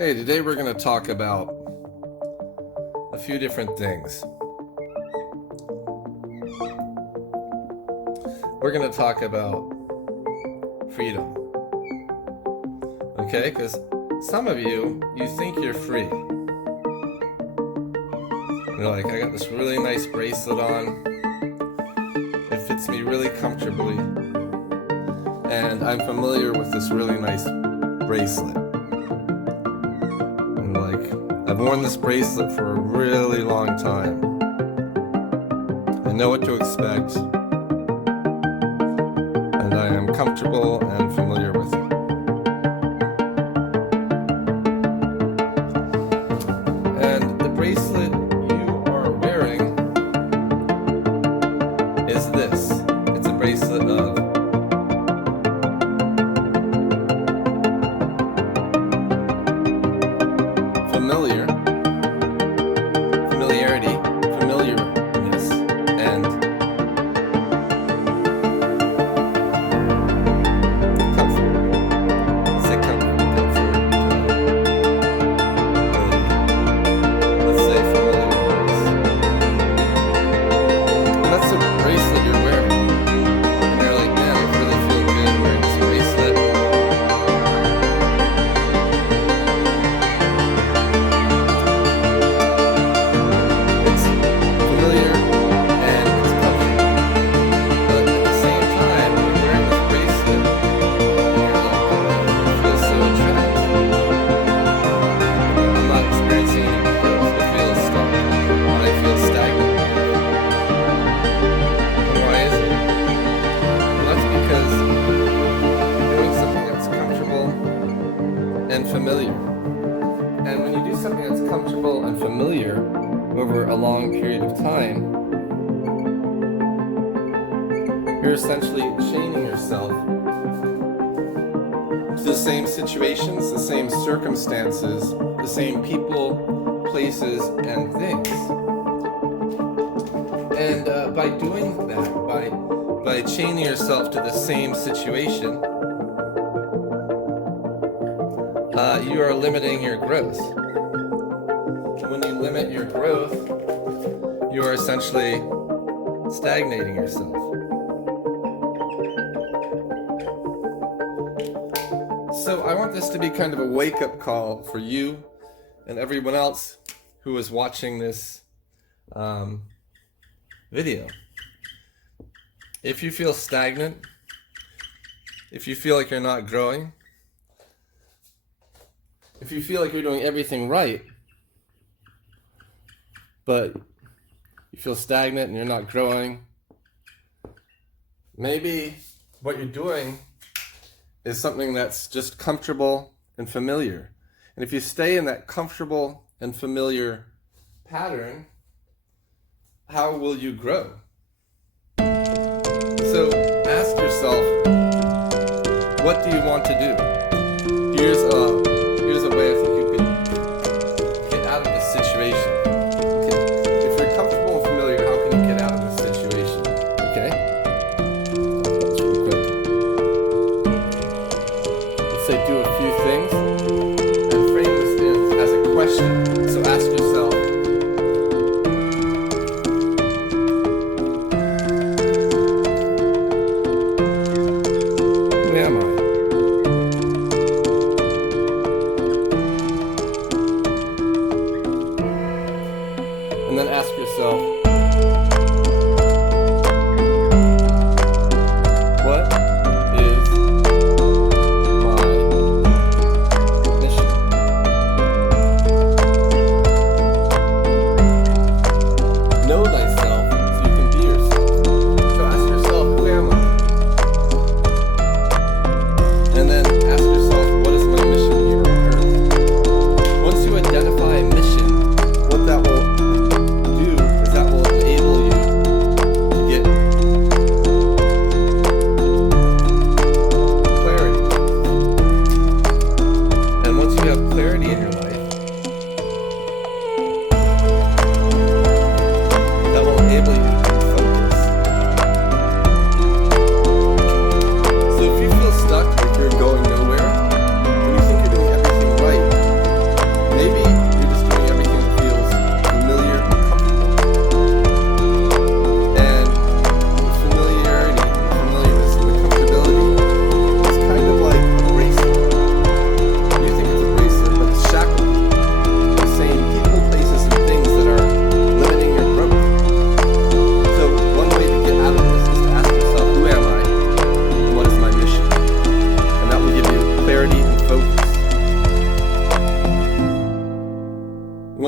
Hey, today we're going to talk about a few different things. We're going to talk about freedom. Okay? Because some of you think you're free. You're like, I got this really nice bracelet on. It fits me really comfortably. And I'm familiar with this really nice bracelet. I've worn this bracelet for a really long time. I know what to expect, and I am comfortable and familiar with it. And the bracelet you are wearing is this. It's a bracelet of familiarity, familiarness, and comfort. Say comfort. Let's say familiarness. And that's the bracelet you're wearing. And you're like, man, I really feel good wearing this bracelet. Familiar. And when you do something that's comfortable and familiar over a long period of time, you're essentially chaining yourself to the same situations, the same circumstances, the same people, places, and things. And by doing that, by chaining yourself to the same situation, you are limiting your growth. When you limit your growth, you are essentially stagnating yourself. So I want this to be kind of a wake-up call for you and everyone else who is watching this video. If you feel stagnant, if you feel like you're not growing, if you feel like you're doing everything right, but you feel stagnant and you're not growing, maybe what you're doing is something that's just comfortable and familiar. And if you stay in that comfortable and familiar pattern, how will you grow? So ask yourself, what do you want to do? Here's a way I think you could get out of this situation. Okay? If you're comfortable and familiar, how can you get out of this situation? Okay? That's really quick. Let's say do a few things and frame this as a question. So ask yourself, who am I? And then ask yourself, what is my mission? Know thyself so you can be yourself. So ask yourself, who am I? And then ask yourself, what is my mission here on earth? Once you identify a mission, what that will enable you to get clarity. And once you have clarity in your life, that will enable you to focus. So if you feel stuck, if you're going nowhere, when you think you're doing everything right,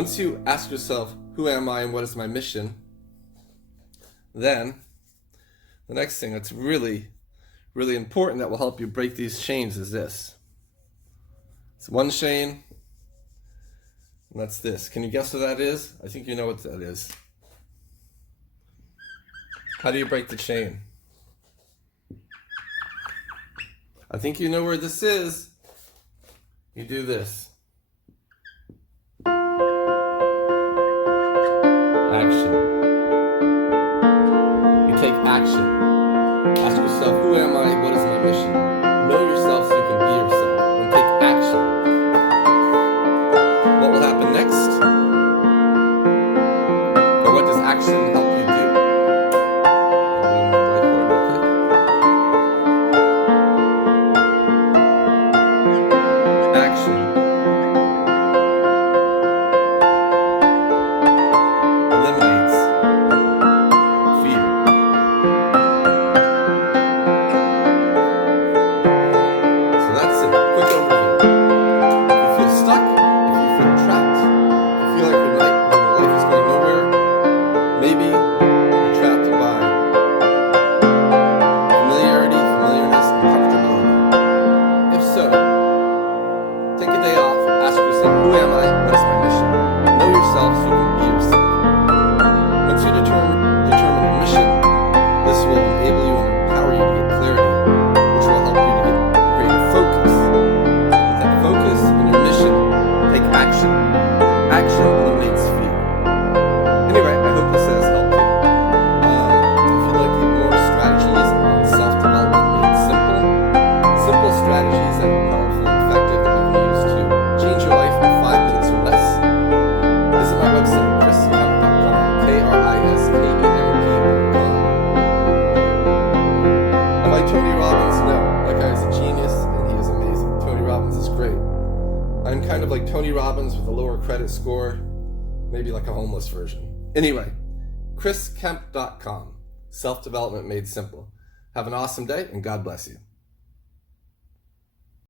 Once you ask yourself, who am I and what is my mission? Then the next thing that's really, really important that will help you break these chains is this. It's one chain, and that's this. Can you guess what that is? I think you know what that is. How do you break the chain? I think you know where this is. You do this. Action. You take action. Ask yourself, who am I? What is my mission? Know yourself so you can be yourself. And take action. What will happen next? Or what does action help you do? Action eliminates fear. So that's it. Quick overview. If you feel stuck, if you feel trapped, if you feel like your life is going nowhere, maybe you're trapped by familiarity, familiarness, and comfortability. If so, take a day off, ask yourself, who am I? What is my mission? Know yourself so you can be yourself. Once you determine your mission, this will enable you and empower you to get clarity, which will help you to get greater focus. With that focus and your mission, take action. Action eliminates fear. Anyway, I hope this has helped you. If you'd like to get more strategies on self-development made simple, simple strategies that are powerful and effective that you can use to change your life in 5 minutes or less, visit my website, chriskemp.com, KRISKEMP.com. Am I Tony Robbins? No. That guy is a genius and he is amazing. Tony Robbins is great. I'm kind of like Tony Robbins with a lower credit score, maybe like a homeless version. Anyway, chriskemp.com, self-development made simple. Have an awesome day and God bless you.